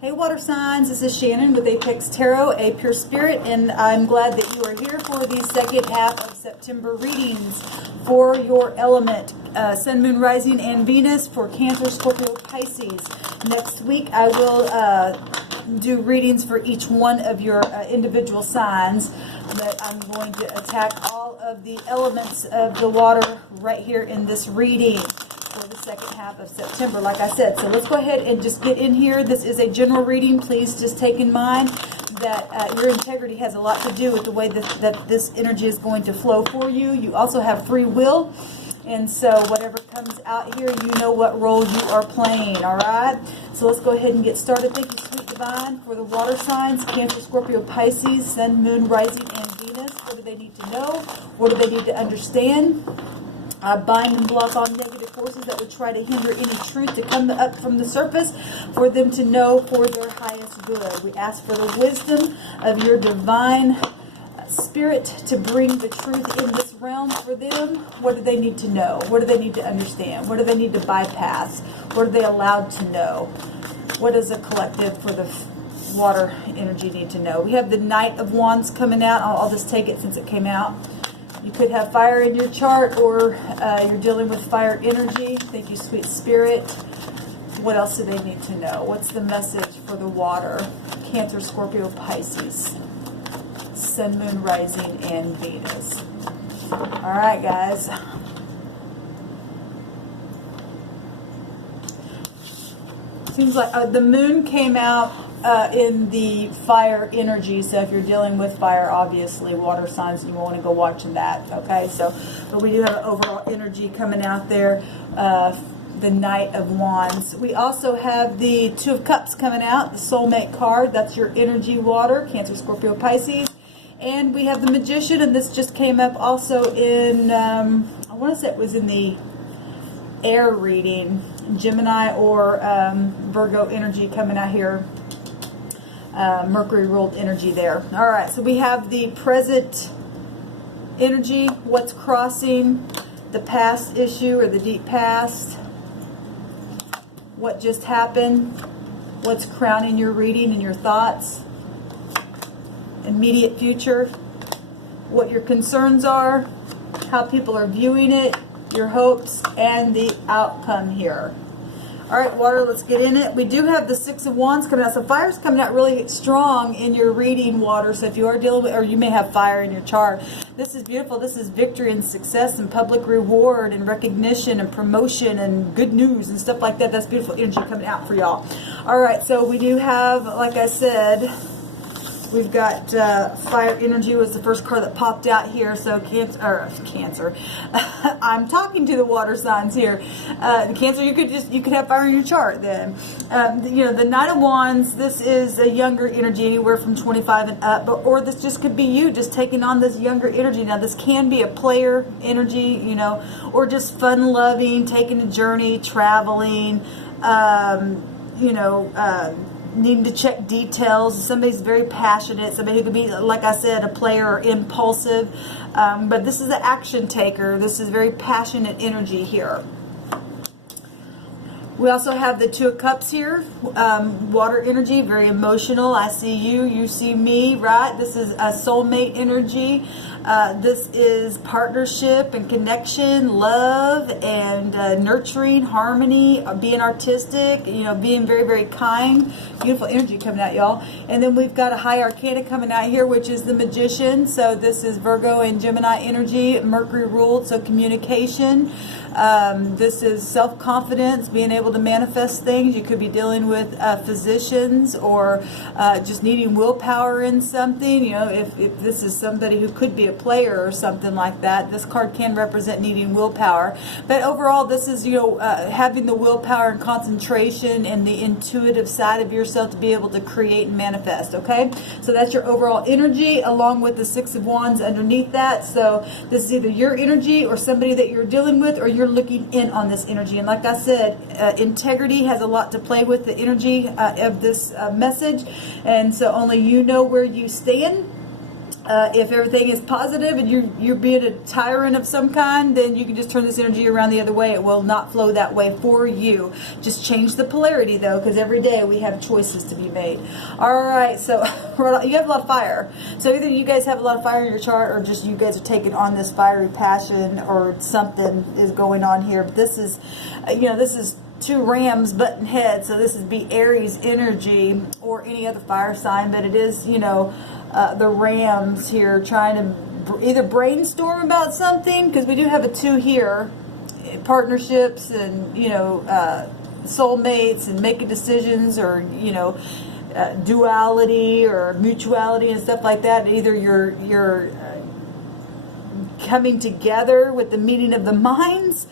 Hey water signs, this is Shannon with Apex Tarot, a pure spirit, and I'm glad that you are here for the second half of September readings for your element, Sun, Moon, Rising, and Venus for Cancer, Scorpio, Pisces. Next week I will do readings for each one of your individual signs, but I'm going to attack all of the elements of the water right here in this reading for the second half of September, like I said. So let's go ahead and just get in here. This is a general reading. Please just take in mind that your integrity has a lot to do with the way that this energy is going to flow for you. You also have free will, and so whatever comes out here, you know what role you are playing, all right? So let's go ahead and get started. Thank you, Sweet Divine, for the water signs, Cancer, Scorpio, Pisces, Sun, Moon, Rising, and Venus. What do they need to know? What do they need to understand? Bind and block all negative forces that would try to hinder any truth to come up from the surface for them to know for their highest good. We ask for the wisdom of your divine spirit to bring the truth in this realm for them. What do they need to know? What do they need to understand? What do they need to bypass? What are they allowed to know? What does a collective for the water energy need to know? We have the Knight of Wands coming out. I'll just take it since it came out. You could have fire in your chart, or you're dealing with fire energy. Thank you, Sweet Spirit. What else do they need to know? What's the message for the water? Cancer, Scorpio, Pisces, Sun, Moon, Rising, and Venus. All right, guys. Seems like the moon came out in the fire energy, so if you're dealing with fire, obviously water signs, you want to go watch that, okay? So, but we do have an overall energy coming out there, the Knight of Wands. We also have the Two of Cups coming out, the soulmate card. That's your energy water, Cancer, Scorpio, Pisces. And we have the Magician, and this just came up also in, I want to say it was in the air reading, Gemini or Virgo energy coming out here. Mercury ruled energy there. All right, so we have the present energy, what's crossing, the past issue or the deep past, what just happened, what's crowning your reading and your thoughts, immediate future, what your concerns are, how people are viewing it, your hopes, and the outcome here. All right, water, let's get in it. We do have the Six of Wands coming out. So fire's coming out really strong in your reading, water. So if you are dealing with, or you may have fire in your chart, this is beautiful. This is victory and success and public reward and recognition and promotion and good news and stuff like that. That's beautiful energy coming out for y'all. All right, so we do have, like I said, we've got fire energy was the first card that popped out here. So Cancer. I'm talking to the water signs here. Cancer, you could have fire in your chart then. You know, the Knight of Wands, this is a younger energy, anywhere from 25 and up, or this just could be you just taking on this younger energy. Now this can be a player energy, you know, or just fun loving, taking a journey, traveling, you know, needing to check details. Somebody's very passionate, somebody who could be, like I said, a player or impulsive, but this is an action taker. This is very passionate energy here. We also have the Two of Cups here, water energy, very emotional. I see you, you see me, right? This is a soulmate energy. This is partnership and connection, love and nurturing, harmony, being artistic, you know, being very, very kind. Beautiful energy coming out, y'all. And then we've got a high arcana coming out here, which is the Magician. So this is Virgo and Gemini energy, Mercury ruled, so communication. This is self-confidence, being able to manifest things. You could be dealing with physicians, or just needing willpower in something. You know, if this is somebody who could be a player or something like that, this card can represent needing willpower. But overall, this is, you know, having the willpower and concentration and the intuitive side of yourself to be able to create and manifest, okay? So that's your overall energy, along with the Six of Wands underneath that. So this is either your energy or somebody that you're dealing with, or you're looking in on this energy. And like I said, integrity has a lot to play with the energy of this message, and so only you know where you stand. If everything is positive and you're being a tyrant of some kind, then you can just turn this energy around the other way. It will not flow that way for you. Just change the polarity, though, because every day we have choices to be made. All right, so you have a lot of fire. So either you guys have a lot of fire in your chart, or just you guys are taking on this fiery passion, or something is going on here. But this is, this is two rams butting heads, so this would be Aries energy or any other fire sign, but it is, the rams here trying to either brainstorm about something, because we do have a 2 here, partnerships and, soulmates and making decisions, or, duality or mutuality and stuff like that. Either you're coming together with the meeting of the minds,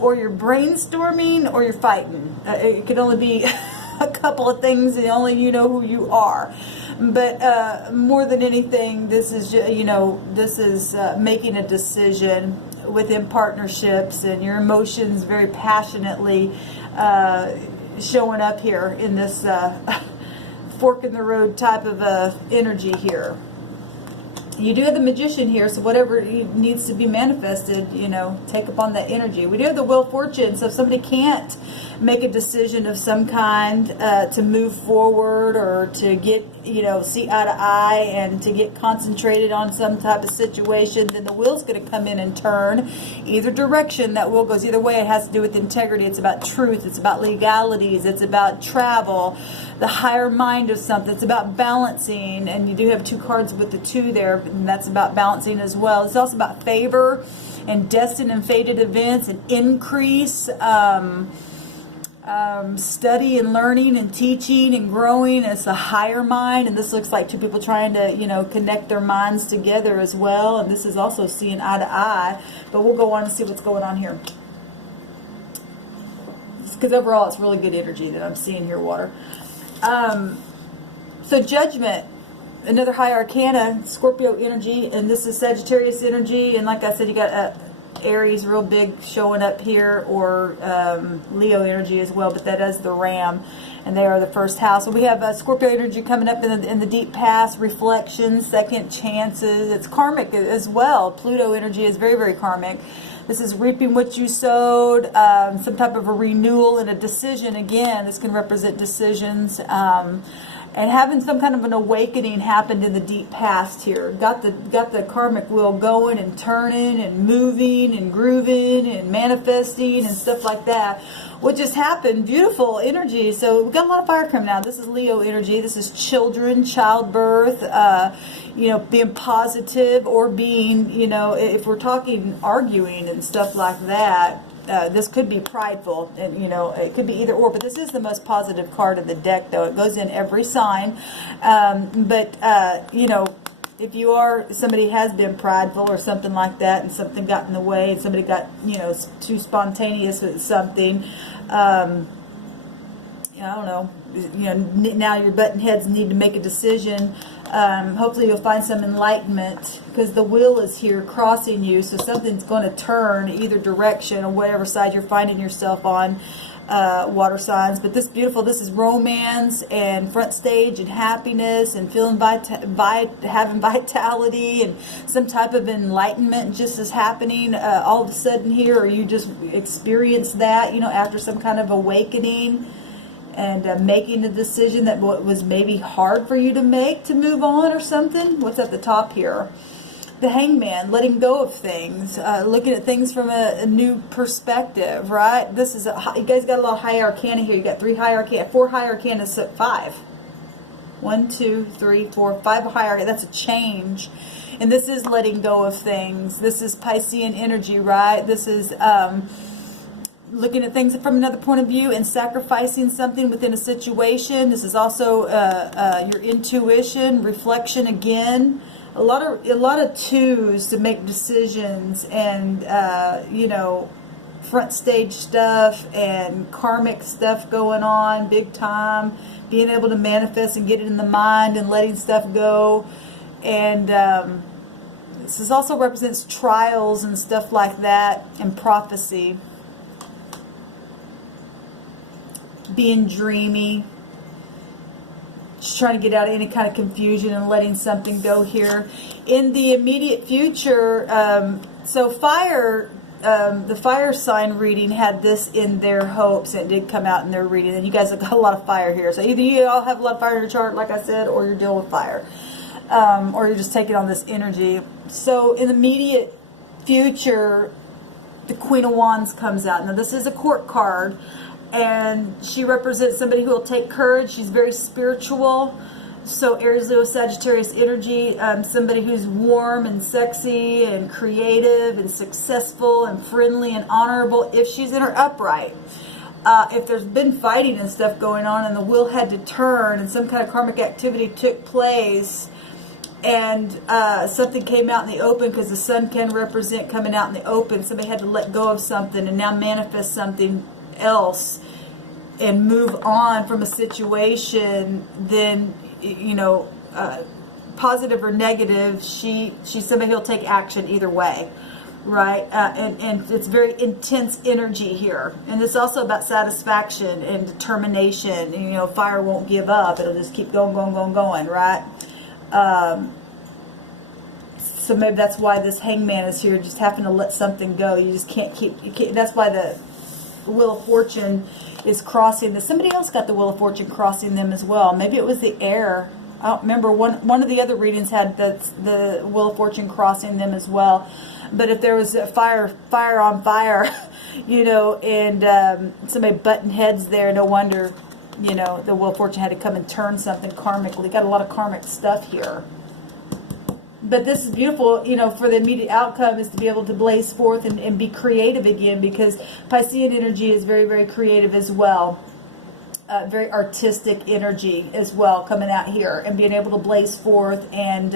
or you're brainstorming, or you're fighting. It could only be a couple of things, and only you know who you are. But more than anything, this is making a decision within partnerships, and your emotions very passionately showing up here in this fork in the road type of energy here. You do have the Magician here, so whatever needs to be manifested, take upon that energy. We do have the Wheel of Fortune, so if somebody can't make a decision of some kind to move forward, or to get, see eye to eye, and to get concentrated on some type of situation, then the wheel's going to come in and turn either direction. That wheel goes either way. It has to do with integrity. It's about truth. It's about legalities. It's about travel, the higher mind of something. It's about balancing, and you do have 2 cards with the 2 there, and that's about balancing as well. It's also about favor and destined and fated events, and increase, study and learning and teaching and growing. It's the higher mind, and this looks like 2 people trying to connect their minds together as well. And this is also seeing eye to eye, but we'll go on and see what's going on here, because overall it's really good energy that I'm seeing here, water. So Judgment, another high arcana, Scorpio energy, and this is Sagittarius energy. And like I said, you got Aries real big showing up here, or Leo energy as well, but that is the ram, and they are the first house. So we have Scorpio energy coming up in the deep past, reflections, second chances. It's karmic as well. Pluto energy is very, very karmic. This is reaping what you sowed, some type of a renewal and a decision. Again, this can represent decisions, and having some kind of an awakening happened in the deep past here. Got the karmic wheel going and turning and moving and grooving and manifesting and stuff like that. What just happened? Beautiful energy. So we've got a lot of fire coming out. This is Leo energy. This is children, childbirth, being positive, or being, if we're talking arguing and stuff like that, this could be prideful, and it could be either or, but this is the most positive card of the deck, though. It goes in every sign, if you are, somebody has been prideful or something like that, and something got in the way, and somebody got too spontaneous with something, I don't know, now you're butting heads and need to make a decision. Hopefully you'll find some enlightenment, because the wheel is here crossing you, so something's going to turn either direction, or whatever side you're finding yourself on, water signs. But this is romance and front stage and happiness and feeling having vitality, and some type of enlightenment just is happening all of a sudden here, or you just experience that after some kind of awakening, and making a decision that was maybe hard for you to make, to move on or something. What's at the top here? The Hangman, letting go of things, looking at things from a new perspective, right? This is you guys got a lot of high arcana here. You got 4 high arcana, 5. 1, 2, 3, 4, 5 high arcana. That's a change. And this is letting go of things. This is Piscean energy, right? This is looking at things from another point of view and sacrificing something within a situation. This is also your intuition, reflection again. A lot of 2s to make decisions, and front stage stuff and karmic stuff going on big time. Being able to manifest and get it in the mind and letting stuff go. And this also represents trials and stuff like that, and prophecy. Being dreamy, She's trying to get out of any kind of confusion and letting something go here. In the immediate future, so fire, the fire sign reading had this in their hopes, and it did come out in their reading. And you guys have got a lot of fire here. So either you all have a lot of fire in your chart, like I said, or you're dealing with fire. Or you're just taking on this energy. So in the immediate future, the Queen of Wands comes out. Now this is a court card, and she represents somebody who will take courage. She's very spiritual. So Aries, Leo, Sagittarius energy, somebody who's warm and sexy and creative and successful and friendly and honorable if she's in her upright. If there's been fighting and stuff going on and the wheel had to turn and some kind of karmic activity took place, and something came out in the open, because the sun can represent coming out in the open. Somebody had to let go of something and now manifest something else and move on from a situation. Then, you know, positive or negative, she's somebody who'll take action either way, right? And it's very intense energy here. And it's also about satisfaction and determination. And, you know, fire won't give up. It'll just keep going, right? So maybe that's why this hangman is here, just having to let something go. You just can't keep, that's why the Wheel of Fortune is crossing this. Somebody else got the Wheel of Fortune crossing them as well. Maybe it was the air. I don't remember. One of the other readings had the Wheel of Fortune crossing them as well. But if there was a fire on fire, you know, and somebody butting heads there, no wonder, you know, the Wheel of Fortune had to come and turn something karmically. Got a lot of karmic stuff here. But this is beautiful, you know, for the immediate outcome is to be able to blaze forth and be creative again, because Piscean energy is very, very creative as well. Very artistic energy as well coming out here, and being able to blaze forth and,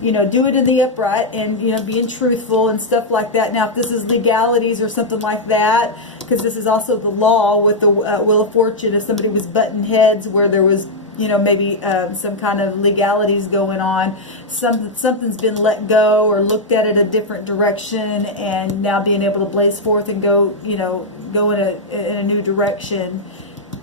you know, do it in the upright and, you know, being truthful and stuff like that. Now, if this is legalities or something like that, because this is also the law with the Wheel of Fortune, if somebody was butting heads where there was, you know, maybe some kind of legalities going on, something's been let go or looked at it a different direction, and now being able to blaze forth and go, you know, go in a new direction.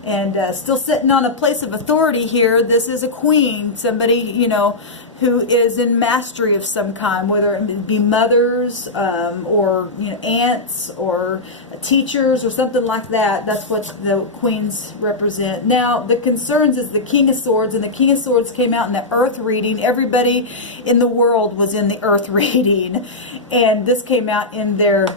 And still sitting on a place of authority here. This is a queen, somebody, you know, who is in mastery of some kind, whether it be mothers or, you know, aunts or teachers or something like that. That's what the queens represent. Now, the concerns is the King of Swords, and the King of Swords came out in the Earth reading. Everybody in the world was in the Earth reading, and this came out in their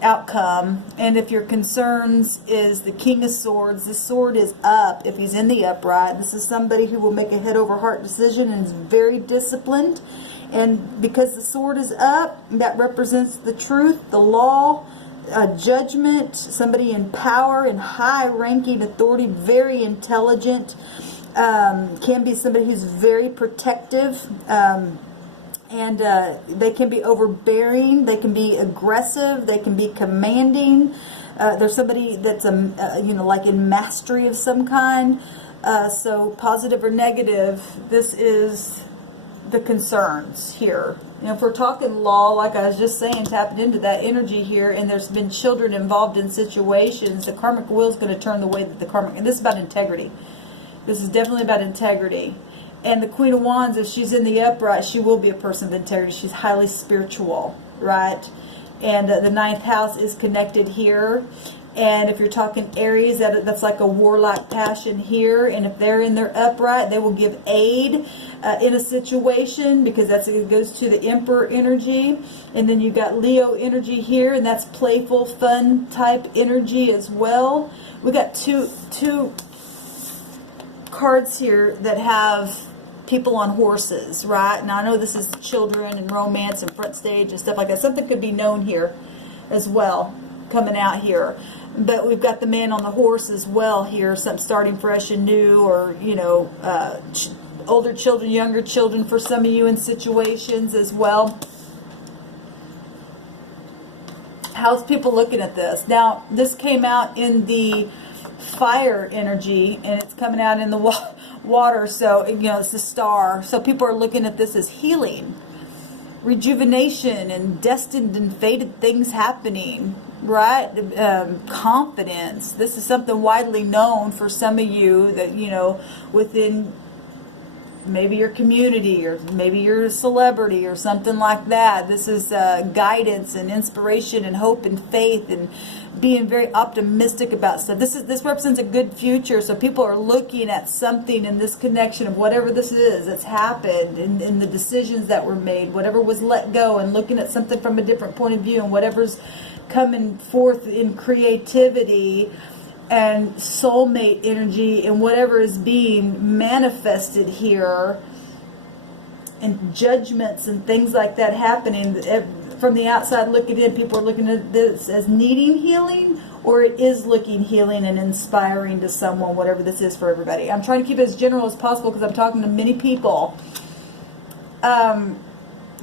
outcome. And if your concerns is the King of Swords, the sword is up if he's in the upright. This is somebody who will make a head over heart decision and is very disciplined. And because the sword is up, that represents the truth, the law, judgment, somebody in power and high ranking authority, very intelligent, can be somebody who's very protective, and they can be overbearing, they can be aggressive, they can be commanding. There's somebody that's, you know, like in mastery of some kind. So positive or negative, this is the concerns here. You know, if we're talking law, like I was just saying, tapping into that energy here, and there's been children involved in situations, the karmic wheel is going to turn the way that the karmic, and this is about integrity. This is definitely about integrity. And the Queen of Wands, if she's in the upright, she will be a person of integrity. She's highly spiritual, right? And the ninth house is connected here. And if you're talking Aries, that's like a warlike passion here. And if they're in their upright, they will give aid in a situation, because it goes to the Emperor energy. And then you got Leo energy here, and that's playful, fun type energy as well. We got two cards here that have people on horses, right? Now I know this is children and romance and front stage and stuff like that. Something could be known here as well, coming out here. But we've got the man on the horse as well here, something starting fresh and new, or, you know, older children, younger children for some of you in situations as well. How's people looking at this? Now, this came out in the fire energy, and it's coming out in the water, so, you know, it's the star. So people are looking at this as healing, rejuvenation, and destined and fated things happening. right? Confidence. This is something widely known for some of you that, you know, within maybe your community, or maybe you're a celebrity or something like that. This is guidance and inspiration and hope and faith and being very optimistic about stuff. This represents a good future. So people are looking at something in this connection of whatever this is that's happened, in the decisions that were made, whatever was let go, and looking at something from a different point of view, and whatever's coming forth in creativity and soulmate energy, and whatever is being manifested here, and judgments and things like that happening. From the outside looking in, people are looking at this as needing healing, or it is looking healing and inspiring to someone, whatever this is for everybody. I'm trying to keep it as general as possible because I'm talking to many people.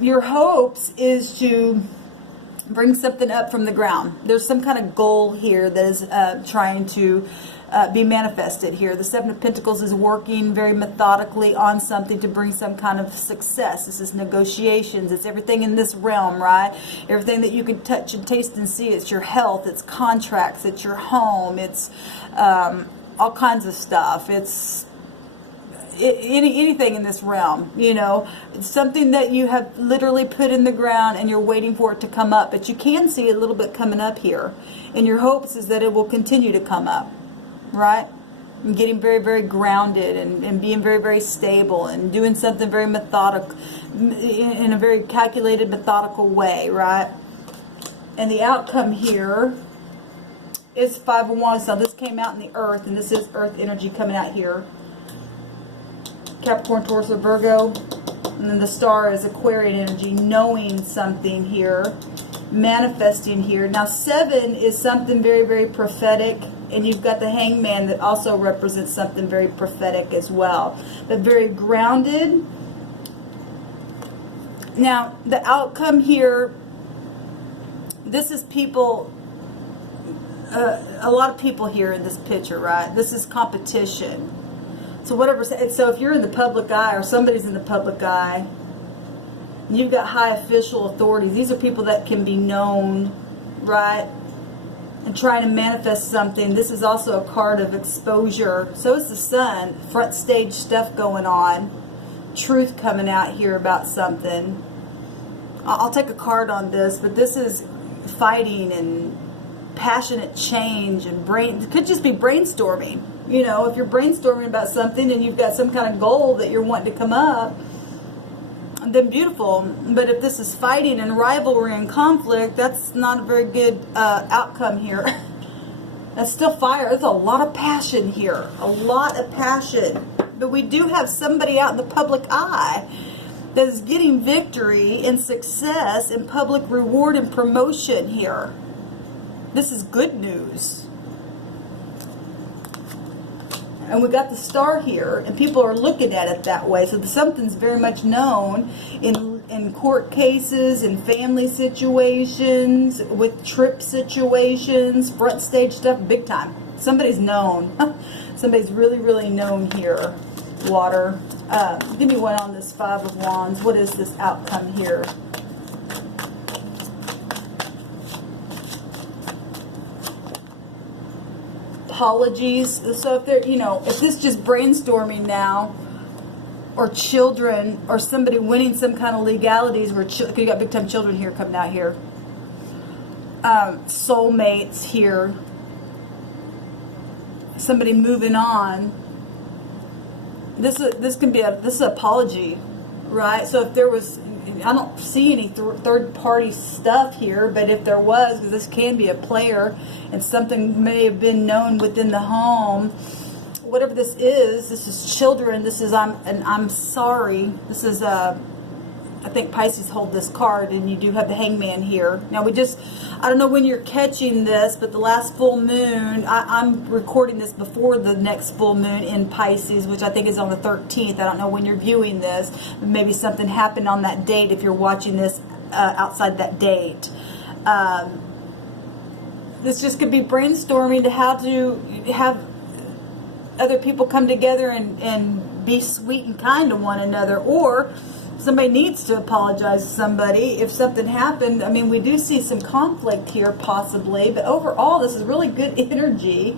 Your hopes is to bring something up from the ground. There's some kind of goal here that is trying to be manifested here. The Seven of Pentacles is working very methodically on something to bring some kind of success. This is negotiations. It's everything in this realm, right? Everything that you can touch and taste and see. It's your health. It's contracts. It's your home. It's all kinds of stuff. It's anything in this realm, you know. It's something that you have literally put in the ground and you're waiting for it to come up, but you can see a little bit coming up here, and your hopes is that it will continue to come up, right? And getting very, very grounded, and being very, very stable, and doing something very methodical, in a very calculated, methodical way, right? And the outcome here is Five of Wands. Now this came out in the earth, and this is earth energy coming out here. Capricorn, Taurus, or Virgo. And then the star is Aquarian energy, knowing something here, manifesting here. Now 7 is something very, very prophetic, and you've got the Hangman that also represents something very prophetic as well, but very grounded. Now the outcome here, this is people, a lot of people here in this picture, right? This is competition. So whatever. So if you're in the public eye, or somebody's in the public eye, and you've got high official authorities, these are people that can be known, right? And trying to manifest something. This is also a card of exposure. So is the Sun. Front stage stuff going on. Truth coming out here about something. I'll take a card on this, but this is fighting and passionate change and it could just be brainstorming. You know, if you're brainstorming about something and you've got some kind of goal that you're wanting to come up, then beautiful. But if this is fighting and rivalry and conflict, that's not a very good outcome here. That's still fire. There's a lot of passion here. A lot of passion. But we do have somebody out in the public eye that is getting victory and success and public reward and promotion here. This is good news. And we got the star here, and people are looking at it that way. So something's very much known in court cases, in family situations, with trip situations, front stage stuff, big time. Somebody's known. Somebody's really, really known here. Water. Give me one on this Five of Wands. What is this outcome here? Apologies. So if they're, you know, if this is just brainstorming now, or children, or somebody winning some kind of legalities, where you got big time children here coming out here, soulmates here, somebody moving on. This can be this is an apology, right? So if there was, I don't see any third party stuff here, but if there was, because this can be a player and something may have been known within the home, whatever this is children. This is I'm sorry. This is I think Pisces hold this card, and you do have the Hangman here. Now I don't know when you're catching this, but the last full moon, I'm recording this before the next full moon in Pisces, which I think is on the 13th. I don't know when you're viewing this, but maybe something happened on that date if you're watching this outside that date. This just could be brainstorming to how to have other people come together and be sweet and kind to one another, or somebody needs to apologize to somebody if something happened. I mean, we do see some conflict here possibly, but overall this is really good energy.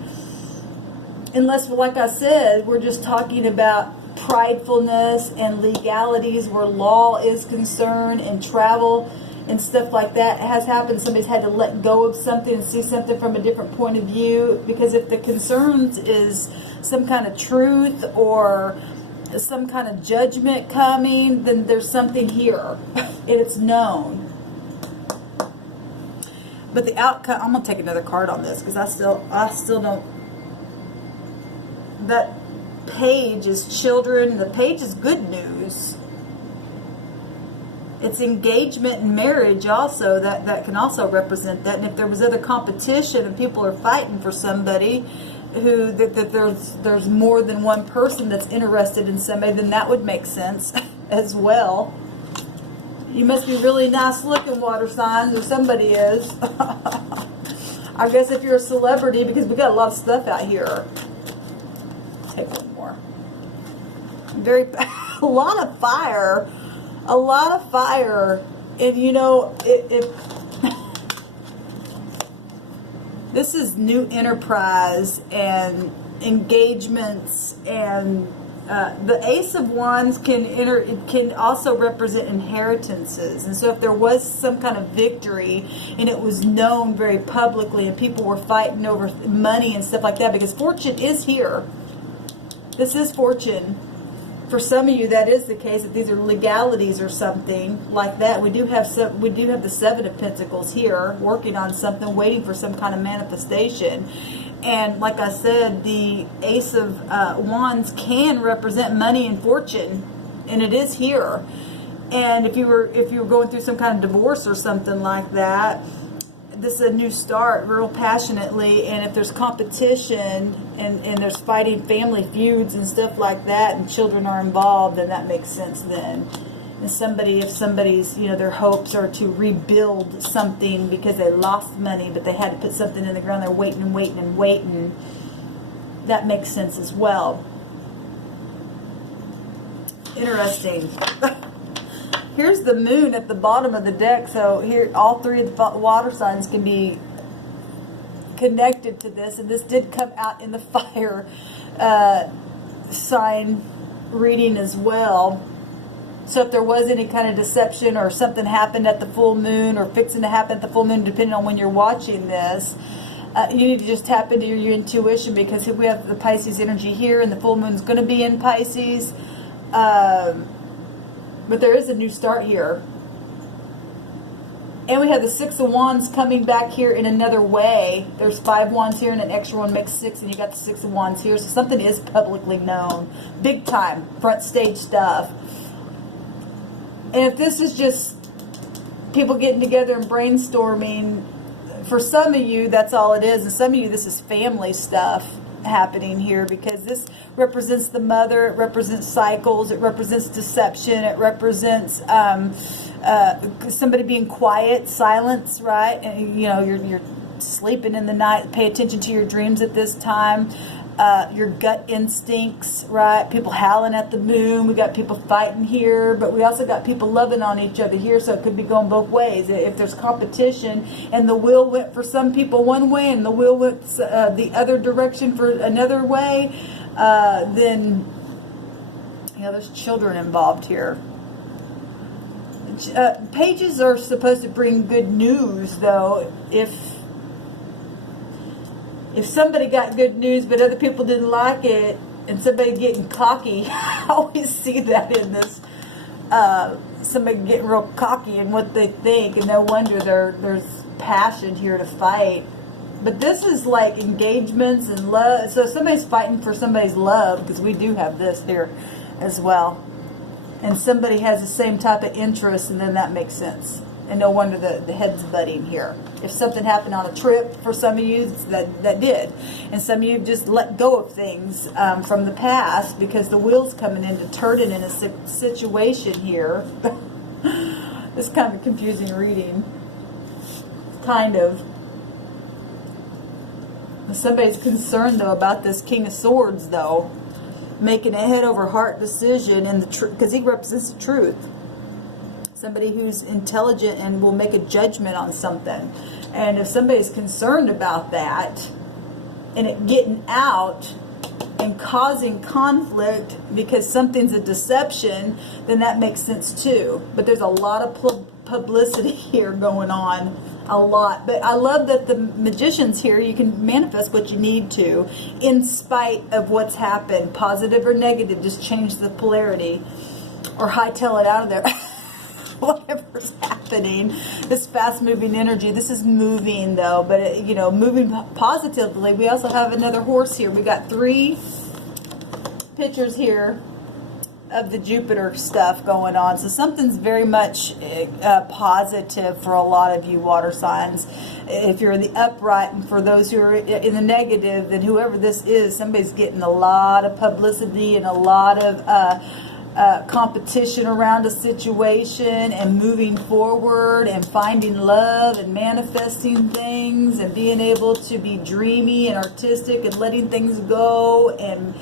Unless, like I said, we're just talking about pridefulness and legalities where law is concerned, and travel and stuff like that has happened. Somebody's had to let go of something and see something from a different point of view, because if the concerns is some kind of truth or some kind of judgment coming, then there's something here and it's known. But the outcome, I'm gonna take another card on this because I still don't. That page is children. The page is good news. It's engagement and marriage also. That can also represent that. And if there was other competition and people are fighting for somebody, who that there's more than one person that's interested in somebody, then that would make sense as well. You must be really nice looking, water signs, or somebody is. I guess if you're a celebrity, because we got a lot of stuff out here. Take one more. A lot of fire, and you know it this is new enterprise and engagements, and the Ace of Wands can also represent inheritances. And so if there was some kind of victory and it was known very publicly and people were fighting over money and stuff like that, because fortune is here. This is fortune. For some of you, that is the case. If these are legalities or something like that, we do have the Seven of Pentacles here, working on something, waiting for some kind of manifestation. And like I said, the Ace of Wands can represent money and fortune, and it is here. And if you were going through some kind of divorce or something like that, this is a new start, real passionately. And if there's competition and there's fighting, family feuds and stuff like that, and children are involved, then that makes sense then. And if somebody's, their hopes are to rebuild something because they lost money, but they had to put something in the ground, they're waiting and waiting and waiting, that makes sense as well. Interesting. Here's the moon at the bottom of the deck, so here all three of the water signs can be connected to this, and this did come out in the fire sign reading as well. So if there was any kind of deception or something happened at the full moon or fixing to happen at the full moon, depending on when you're watching this, you need to just tap into your intuition, because we have the Pisces energy here, and the full moon is going to be in Pisces. But there is a new start here. And we have the Six of Wands coming back here in another way. There's 5 wands here, and an extra one makes 6, and you got the Six of Wands here. So something is publicly known. Big time, front stage stuff. And if this is just people getting together and brainstorming, for some of you, that's all it is. And some of you, this is family stuff happening here, because this represents the mother, it represents cycles, it represents deception, it represents somebody being quiet, silence, right? And you're sleeping in the night. Pay attention to your dreams at this time. Your gut instincts, right? People howling at the moon. We got people fighting here, but we also got people loving on each other here, so it could be going both ways. If there's competition and the wheel went for some people one way and the wheel went the other direction for another way, then there's children involved here. Pages are supposed to bring good news, though. If somebody got good news but other people didn't like it, and somebody getting cocky, I always see that in this. Somebody getting real cocky in what they think, and no wonder there's passion here to fight. But this is like engagements and love. So somebody's fighting for somebody's love, because we do have this here as well. And somebody has the same type of interest, and then that makes sense. And no wonder the head's butting here. If something happened on a trip, for some of you, that did. And some of you just let go of things from the past, because the wheel's coming in to turn it in a situation here. It's kind of a confusing reading. Kind of. Somebody's concerned, though, about this King of Swords, though. Making a head over heart decision, because he represents the truth. somebody who's intelligent and will make a judgment on something. And if somebody's concerned about that and it getting out and causing conflict because something's a deception, then that makes sense too. But there's a lot of publicity here going on, a lot. But I love that the Magician's here. You can manifest what you need to in spite of what's happened, positive or negative. Just change the polarity or hightail it out of there. Whatever's happening, this fast-moving energy. This is moving, though, but you know, moving positively. We also have another horse here. We got 3 pictures here of the Jupiter stuff going on. So something's very much positive for a lot of you water signs. If you're in the upright, and for those who are in the negative, then whoever this is, somebody's getting a lot of publicity and a lot of competition around a situation, and moving forward and finding love and manifesting things and being able to be dreamy and artistic and letting things go, and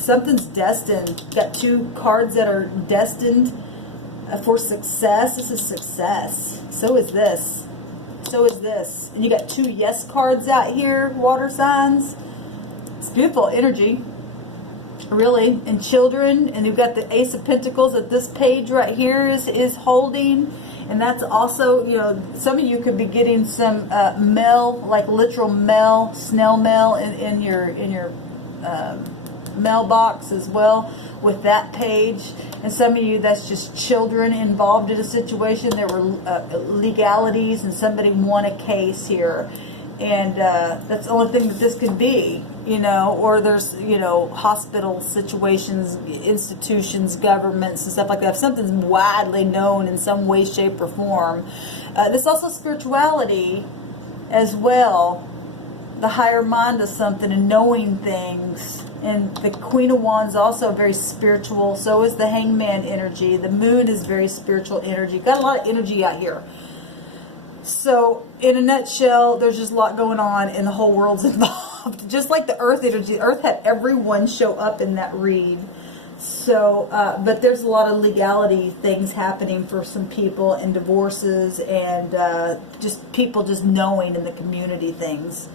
something's destined. Got 2 cards that are destined for success. This is success. So is this. So is this. And you got 2 yes cards out here, water signs. It's beautiful energy. Really. And children, and you've got the Ace of Pentacles that this page right here is holding, and that's also, you know, some of you could be getting some mail, like literal mail, snail mail in your mailbox as well with that page. And some of you, that's just children involved in a situation. There were legalities, and somebody won a case here, and that's the only thing that this could be. You know, or there's, you know, hospital situations, institutions, governments, and stuff like that. If something's widely known in some way, shape, or form. There's also spirituality as well. The higher mind of something and knowing things. And the Queen of Wands also very spiritual. So is the Hangman energy. The Moon is very spiritual energy. Got a lot of energy out here. So, in a nutshell, there's just a lot going on, and the whole world's involved. Just like the Earth energy. The Earth had everyone show up in that read. So, but there's a lot of legality things happening for some people, and divorces, and just people just knowing in the community things.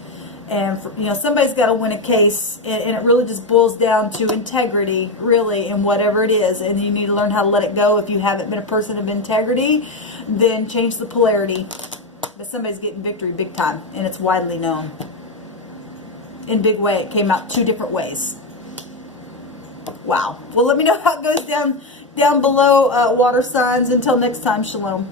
And, for, you know, somebody's got to win a case, and it really just boils down to integrity, really, in whatever it is. And you need to learn how to let it go. If you haven't been a person of integrity, then change the polarity. But somebody's getting victory big time, and it's widely known. In a big way. It came out 2 different ways. Wow. Well, let me know how it goes down below, water signs. Until next time, shalom.